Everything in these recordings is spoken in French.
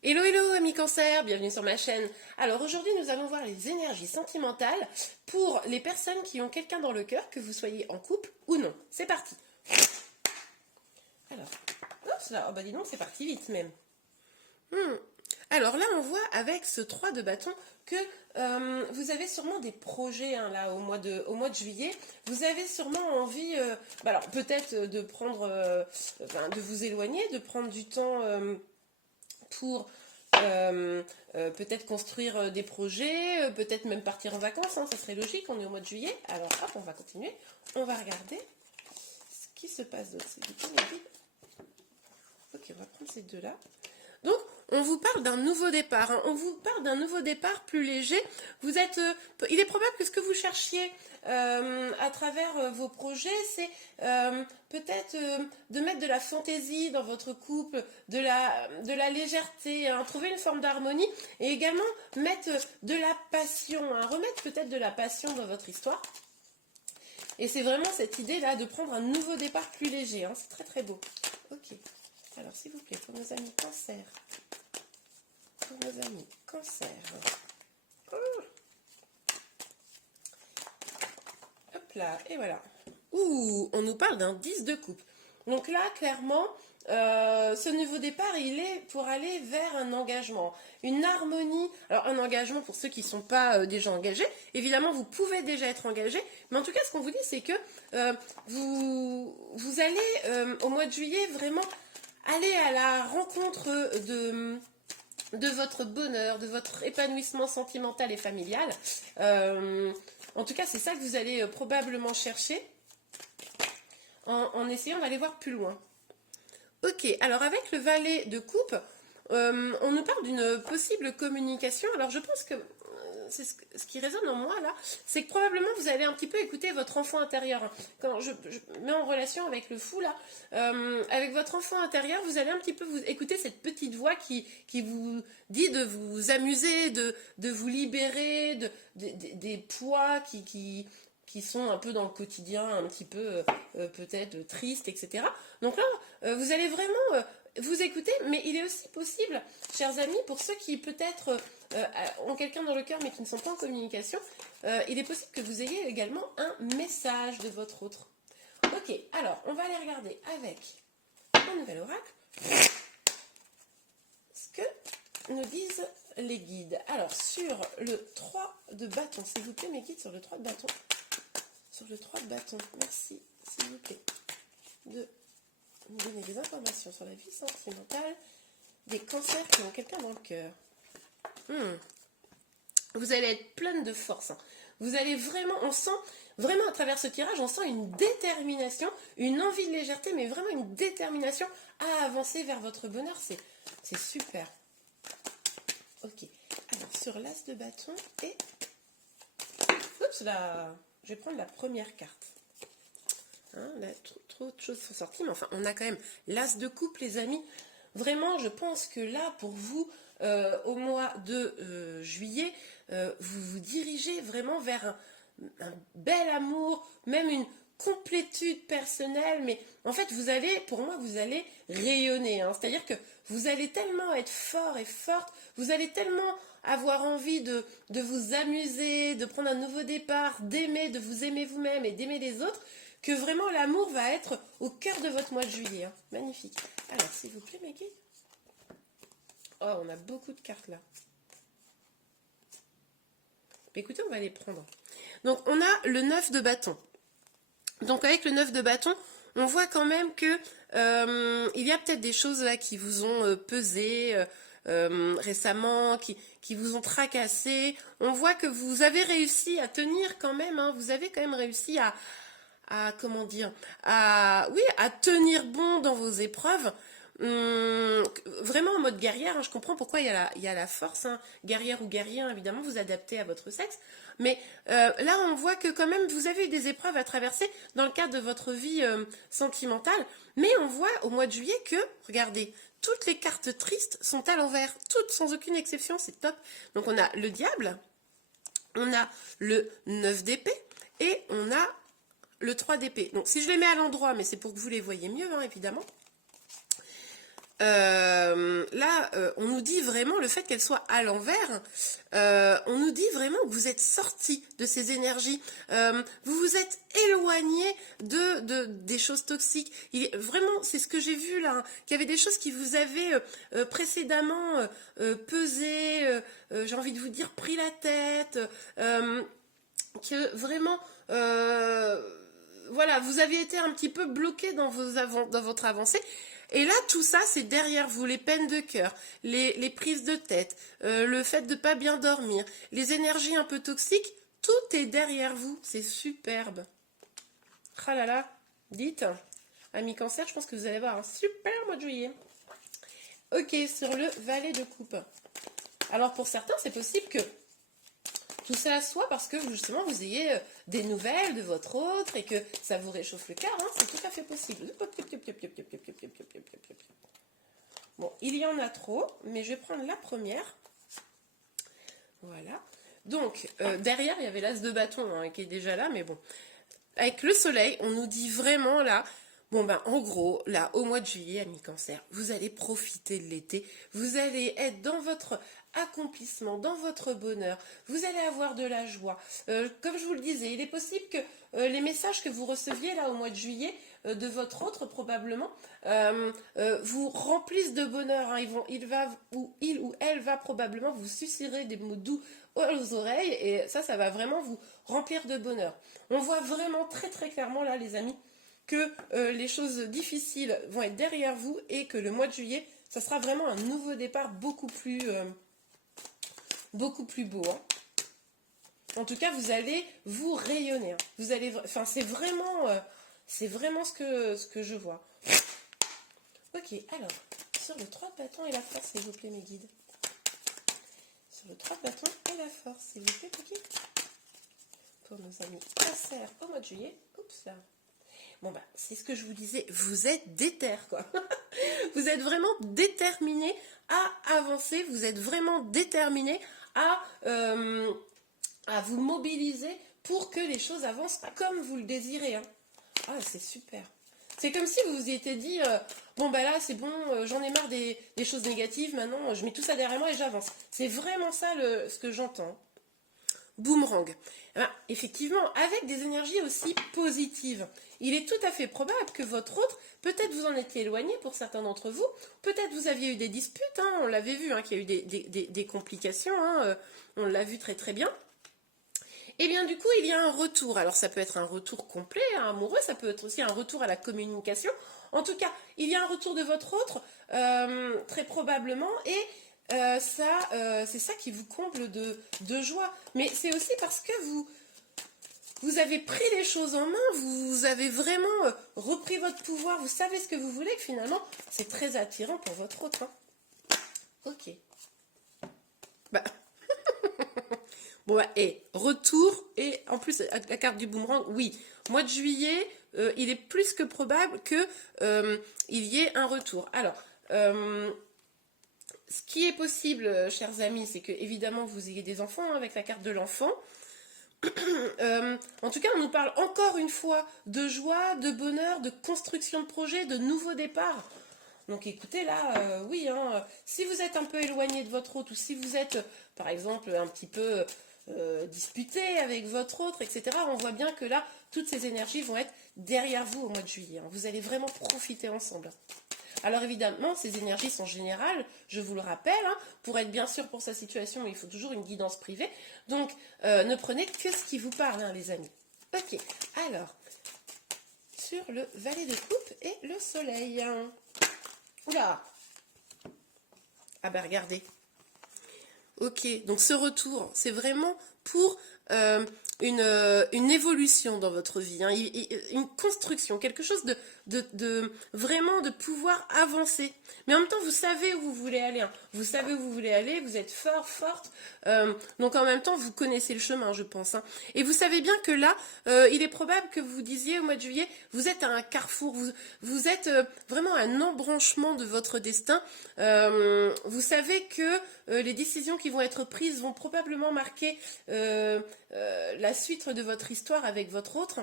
Hello hello amis cancer, bienvenue sur ma chaîne. Alors aujourd'hui nous allons voir les énergies sentimentales pour les personnes qui ont quelqu'un dans le cœur, que vous soyez en couple ou non. C'est parti. Alors, oups là, oh bah dis donc c'est parti vite même. Alors là on voit avec ce 3 de bâton que vous avez sûrement des projets hein, là au mois de juillet. Vous avez sûrement envie, alors peut-être de prendre, de vous éloigner, de prendre du temps pour peut-être construire des projets, peut-être même partir en vacances, hein, ça serait logique, on est au mois de juillet. Alors hop, on va continuer, on va regarder ce qui se passe d'autre. C'est du coup les guides. Ok, on va prendre ces deux-là. Donc, on vous parle d'un nouveau départ. Hein. On vous parle d'un nouveau départ plus léger. Vous êtes, il est probable que ce que vous cherchiez à travers vos projets, c'est peut-être de mettre de la fantaisie dans votre couple, de la légèreté, hein, trouver une forme d'harmonie et également mettre de la passion, hein, remettre peut-être de la passion dans votre histoire. Et c'est vraiment cette idée-là de prendre un nouveau départ plus léger. Hein. C'est très très beau. Ok. Alors, s'il vous plaît, pour nos amis cancer. Pour nos amis cancer. Oh. Hop là, et voilà. Ouh, on nous parle d'un 10 de coupe. Donc là, clairement, ce nouveau départ, il est pour aller vers un engagement, une harmonie. Alors, un engagement pour ceux qui ne sont pas déjà engagés. Évidemment, vous pouvez déjà être engagé. Mais en tout cas, ce qu'on vous dit, c'est que vous allez, au mois de juillet, vraiment aller à la rencontre de votre bonheur, de votre épanouissement sentimental et familial. En tout cas, c'est ça que vous allez probablement chercher en essayant d'aller voir plus loin. Ok, alors avec le valet de coupe, on nous parle d'une possible communication. Alors je pense que c'est ce qui résonne en moi là, c'est que probablement vous allez un petit peu écouter votre enfant intérieur. Quand je mets en relation avec le fou là, avec votre enfant intérieur, vous allez un petit peu vous écouter cette petite voix qui vous dit de vous amuser, de vous libérer des poids qui sont un peu dans le quotidien, un petit peu peut-être tristes, etc. Donc là, vous allez vraiment vous écouter, mais il est aussi possible, chers amis, pour ceux qui peut-être ont quelqu'un dans le cœur mais qui ne sont pas en communication, il est possible que vous ayez également un message de votre autre. Ok, alors on va aller regarder avec un nouvel oracle ce que nous disent les guides. Alors sur le 3 de bâton, s'il vous plaît mes guides, sur le 3 de bâton. Sur le 3 de bâton, merci, s'il vous plaît, de nous donner des informations sur la vie sentimentale des cancers qui ont quelqu'un dans le cœur. Vous allez être pleine de force. Hein. Vous allez vraiment, on sent, vraiment à travers ce tirage, on sent une détermination, une envie de légèreté, mais vraiment une détermination à avancer vers votre bonheur. C'est super. Ok. Alors, sur l'as de bâton et... Oups là, je vais prendre la première carte. Hein, là, trop de choses sont sorties, mais enfin, on a quand même l'as de coupe, les amis. Vraiment, je pense que là, pour vous, au mois de juillet, vous vous dirigez vraiment vers un bel amour, même une complétude personnelle, mais en fait, vous allez, pour moi, vous allez rayonner. Hein. C'est-à-dire que vous allez tellement être fort et forte, vous allez tellement avoir envie de vous amuser, de prendre un nouveau départ, d'aimer, de vous aimer vous-même et d'aimer les autres, que vraiment l'amour va être au cœur de votre mois de juillet. Hein. Magnifique. Alors, s'il vous plaît, mes guides. Oh, on a beaucoup de cartes là. Mais écoutez, on va les prendre. Donc, on a le 9 de bâton. Donc, avec le 9 de bâton, on voit quand même que il y a peut-être des choses là qui vous ont pesé récemment, qui vous ont tracassé. On voit que vous avez réussi à tenir quand même. Hein, vous avez quand même réussi comment dire, à tenir bon dans vos épreuves. Vraiment en mode guerrière, hein, je comprends pourquoi il y a la force, hein, guerrière ou guerrier, hein, évidemment, vous adaptez à votre sexe. Mais là, on voit que quand même, vous avez eu des épreuves à traverser dans le cadre de votre vie sentimentale. Mais on voit au mois de juillet que, regardez, toutes les cartes tristes sont à l'envers. Toutes, sans aucune exception, c'est top. Donc on a le diable, on a le 9 d'épée et on a le 3 d'épée. Donc si je les mets à l'endroit, mais c'est pour que vous les voyez mieux, hein, évidemment. on nous dit vraiment le fait qu'elle soit à l'envers. On nous dit vraiment que vous êtes sorti de ces énergies. Vous vous êtes éloigné des choses toxiques. Vraiment, c'est ce que j'ai vu là. Hein, qu'il y avait des choses qui vous avaient précédemment pesé, j'ai envie de vous dire, pris la tête. Que vraiment... voilà, vous aviez été un petit peu bloqué dans votre avancée. Et là, tout ça, c'est derrière vous, les peines de cœur, les prises de tête, le fait de ne pas bien dormir, les énergies un peu toxiques, tout est derrière vous. C'est superbe. Ah là là, dites, amis cancer, je pense que vous allez avoir un super mois de juillet. Ok, sur le valet de coupe. Alors pour certains, c'est possible que tout ça soit parce que justement vous ayez des nouvelles de votre autre et que ça vous réchauffe le cœur, hein, c'est tout à fait possible. Bon, il y en a trop, mais je vais prendre la première. Voilà. Donc, derrière, il y avait l'as de bâton hein, qui est déjà là, mais bon. Avec le soleil, on nous dit vraiment là, bon ben en gros, là, au mois de juillet, amis cancer, vous allez profiter de l'été, vous allez être dans votre accomplissement, dans votre bonheur, vous allez avoir de la joie. Comme je vous le disais, il est possible que les messages que vous receviez là au mois de juillet, de votre autre probablement, vous remplissent de bonheur. Hein. Il ou elle va probablement vous susurrer des mots doux aux oreilles et ça va vraiment vous remplir de bonheur. On voit vraiment très très clairement là les amis que les choses difficiles vont être derrière vous et que le mois de juillet, ça sera vraiment un nouveau départ beaucoup plus beau. Hein. En tout cas, vous allez vous rayonner. Hein. Vous allez, enfin, c'est vraiment ce que je vois. Ok, alors, sur le 3 de bâton et la force, s'il vous plaît, mes guides. Sur le 3 de bâton et la force, s'il vous plaît, mes guides. Pour nos amis cancer au mois de juillet. Oups là. Bon bah, c'est ce que je vous disais, vous êtes déter quoi. Vous êtes vraiment déterminé à avancer, vous êtes vraiment déterminé à vous mobiliser pour que les choses avancent comme vous le désirez. Hein. Ah, c'est super. C'est comme si vous vous y étiez dit, bon bah là c'est bon, j'en ai marre des choses négatives, maintenant je mets tout ça derrière moi et j'avance. C'est vraiment ça ce que j'entends. Boomerang. Ben, effectivement, avec des énergies aussi positives. Il est tout à fait probable que votre autre, peut-être vous en étiez éloigné pour certains d'entre vous, peut-être vous aviez eu des disputes, hein, on l'avait vu, hein, qu'il y a eu des complications, hein, on l'a vu très très bien. Et bien du coup, il y a un retour. Alors ça peut être un retour complet, hein, amoureux, ça peut être aussi un retour à la communication. En tout cas, il y a un retour de votre autre, très probablement, et c'est ça qui vous comble de joie. Mais c'est aussi parce que vous avez pris les choses en main, vous avez vraiment repris votre pouvoir, vous savez ce que vous voulez, que finalement, c'est très attirant pour votre autre. Hein. Ok. Bah. Bon, bah, et retour, et en plus, la carte du boomerang, oui. Mois de juillet, il est plus que probable qu'il y ait un retour. Alors, ce qui est possible, chers amis, c'est que évidemment vous ayez des enfants hein, avec la carte de l'enfant. En tout cas, on nous parle encore une fois de joie, de bonheur, de construction de projet, de nouveaux départs. Donc écoutez là, oui, hein, si vous êtes un peu éloigné de votre autre ou si vous êtes, par exemple, un petit peu disputé avec votre autre, etc., on voit bien que là, toutes ces énergies vont être derrière vous au mois de juillet. Hein. Vous allez vraiment profiter ensemble. Alors évidemment, ces énergies sont générales, je vous le rappelle, hein, pour être bien sûr pour sa situation, il faut toujours une guidance privée. Donc, ne prenez que ce qui vous parle, hein, les amis. Ok, alors, sur le valet de coupe et le soleil. Oula! Ah ben regardez. Ok, donc ce retour, c'est vraiment pour une évolution dans votre vie, hein, une construction, quelque chose de vraiment de pouvoir avancer. Mais en même temps, vous savez où vous voulez aller. Hein. Vous savez où vous voulez aller, vous êtes fort, forte. Donc en même temps, vous connaissez le chemin, je pense. Hein. Et vous savez bien que là, il est probable que vous disiez au mois de juillet, vous êtes à un carrefour, vous êtes vraiment à un embranchement de votre destin. Vous savez que les décisions qui vont être prises vont probablement marquer la suite de votre histoire avec votre autre.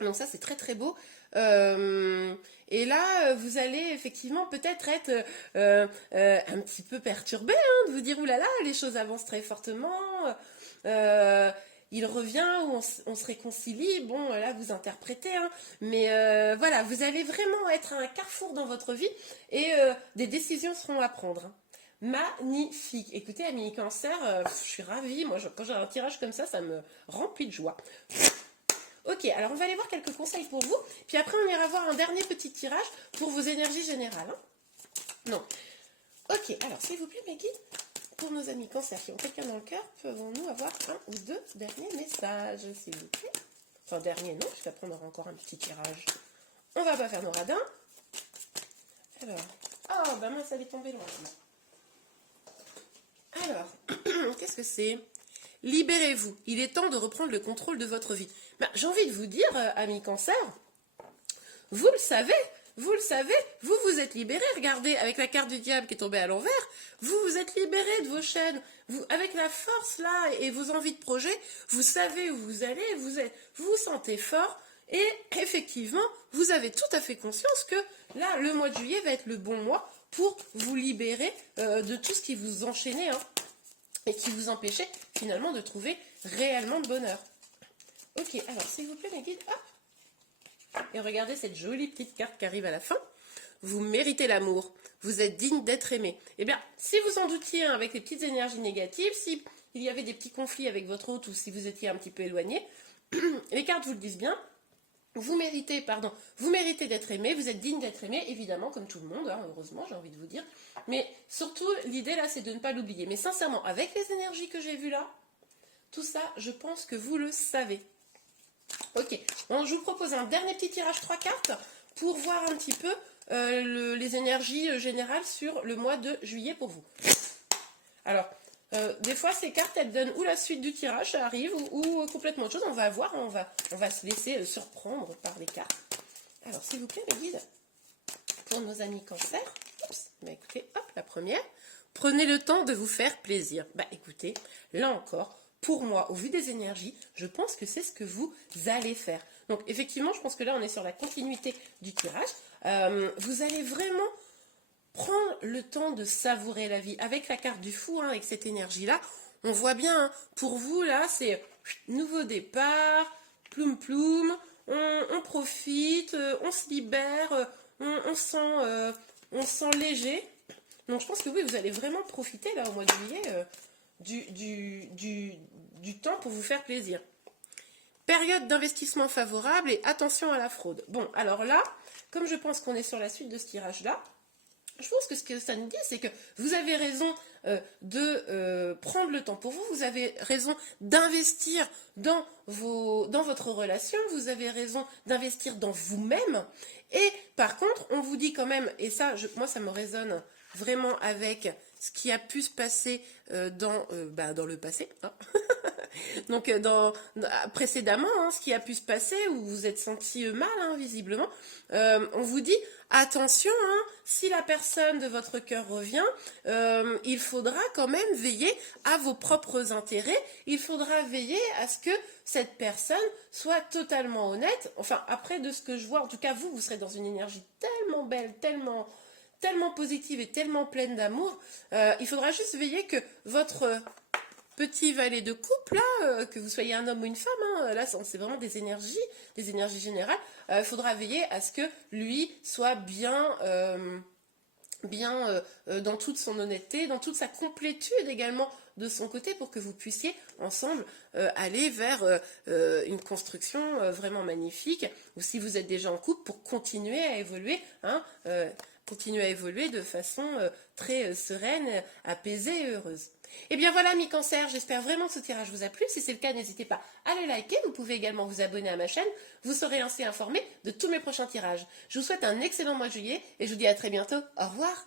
Donc ça, c'est très très beau. Et là, vous allez effectivement peut-être être un petit peu perturbé, hein, de vous dire, oulala, les choses avancent très fortement, il revient ou on se réconcilie, bon, là, vous interprétez, hein, mais voilà, vous allez vraiment être à un carrefour dans votre vie et des décisions seront à prendre, hein. Magnifique. Écoutez, amis Cancer, je suis ravie. Moi, quand j'ai un tirage comme ça me remplit de joie. Ok, alors on va aller voir quelques conseils pour vous. Puis après, on ira voir un dernier petit tirage pour vos énergies générales, hein. Non. Ok, alors s'il vous plaît, mes guides, pour nos amis Cancer qui ont quelqu'un dans le cœur, pouvons-nous avoir un ou deux derniers messages, s'il vous plaît? Enfin, dernier, non, puisqu'après, on aura encore un petit tirage. On va pas faire nos radins. Alors, oh, bah mince, elle est tombée loin. Alors, qu'est-ce que c'est? Libérez-vous. Il est temps de reprendre le contrôle de votre vie. Ben, j'ai envie de vous dire, amis Cancer, vous le savez, vous vous êtes libéré. Regardez, avec la carte du diable qui est tombée à l'envers, vous vous êtes libéré de vos chaînes. Vous, avec la force là et vos envies de projet, vous savez où vous allez, vous vous sentez fort et effectivement, vous avez tout à fait conscience que là, le mois de juillet va être le bon mois pour vous libérer de tout ce qui vous enchaînait, hein, et qui vous empêchait finalement de trouver réellement de bonheur. Ok, alors s'il vous plaît mes guides, hop. Et regardez cette jolie petite carte qui arrive à la fin. Vous méritez l'amour, vous êtes digne d'être aimé. Eh bien, si vous en doutiez, hein, avec les petites énergies négatives, si il y avait des petits conflits avec votre hôte ou si vous étiez un petit peu éloigné, les cartes vous le disent bien. Vous méritez d'être aimé, vous êtes digne d'être aimé, évidemment, comme tout le monde, hein, heureusement, j'ai envie de vous dire. Mais surtout, l'idée là, c'est de ne pas l'oublier. Mais sincèrement, avec les énergies que j'ai vues là, tout ça, je pense que vous le savez. Ok, donc je vous propose un dernier petit tirage 3 cartes pour voir un petit peu les énergies générales sur le mois de juillet pour vous. Alors, des fois, ces cartes, elles donnent ou la suite du tirage, ça arrive, ou complètement autre chose. On va voir, on va se laisser surprendre par les cartes. Alors, s'il vous plaît, mes guides, pour nos amis Cancer, bah, écoutez, hop, la première, prenez le temps de vous faire plaisir. Bah, écoutez, là encore, pour moi, au vu des énergies, je pense que c'est ce que vous allez faire. Donc, effectivement, je pense que là, on est sur la continuité du tirage. Vous allez vraiment prendre le temps de savourer la vie. Avec la carte du fou, hein, avec cette énergie-là, on voit bien, hein, pour vous, là, c'est nouveau départ, ploum ploum, on profite, on se libère, on sent léger. Donc je pense que oui, vous allez vraiment profiter, là, au mois de juillet, du temps pour vous faire plaisir. Période d'investissement favorable et attention à la fraude. Bon, alors là, comme je pense qu'on est sur la suite de ce tirage-là, je pense que ce que ça nous dit, c'est que vous avez raison de prendre le temps pour vous, vous avez raison d'investir dans votre relation, vous avez raison d'investir dans vous-même. Et par contre, on vous dit quand même, et ça, moi, ça me résonne vraiment avec ce qui a pu se passer dans le passé, hein. Donc précédemment, hein, ce qui a pu se passer, où vous vous êtes senti mal, hein, visiblement, on vous dit attention, hein, si la personne de votre cœur revient, il faudra quand même veiller à vos propres intérêts, il faudra veiller à ce que cette personne soit totalement honnête. Enfin, après, de ce que je vois, en tout cas vous serez dans une énergie tellement belle, tellement positive et tellement pleine d'amour, il faudra juste veiller que votre petit valet de couple, là, que vous soyez un homme ou une femme, hein, là c'est vraiment des énergies générales, il faudra veiller à ce que lui soit bien dans toute son honnêteté, dans toute sa complétude également de son côté, pour que vous puissiez ensemble aller vers une construction vraiment magnifique, ou si vous êtes déjà en couple, pour continuer à évoluer, hein, de façon très sereine, apaisée et heureuse. Et bien voilà, mes cancers, j'espère vraiment que ce tirage vous a plu. Si c'est le cas, n'hésitez pas à le liker. Vous pouvez également vous abonner à ma chaîne. Vous serez ainsi informé de tous mes prochains tirages. Je vous souhaite un excellent mois de juillet et je vous dis à très bientôt. Au revoir.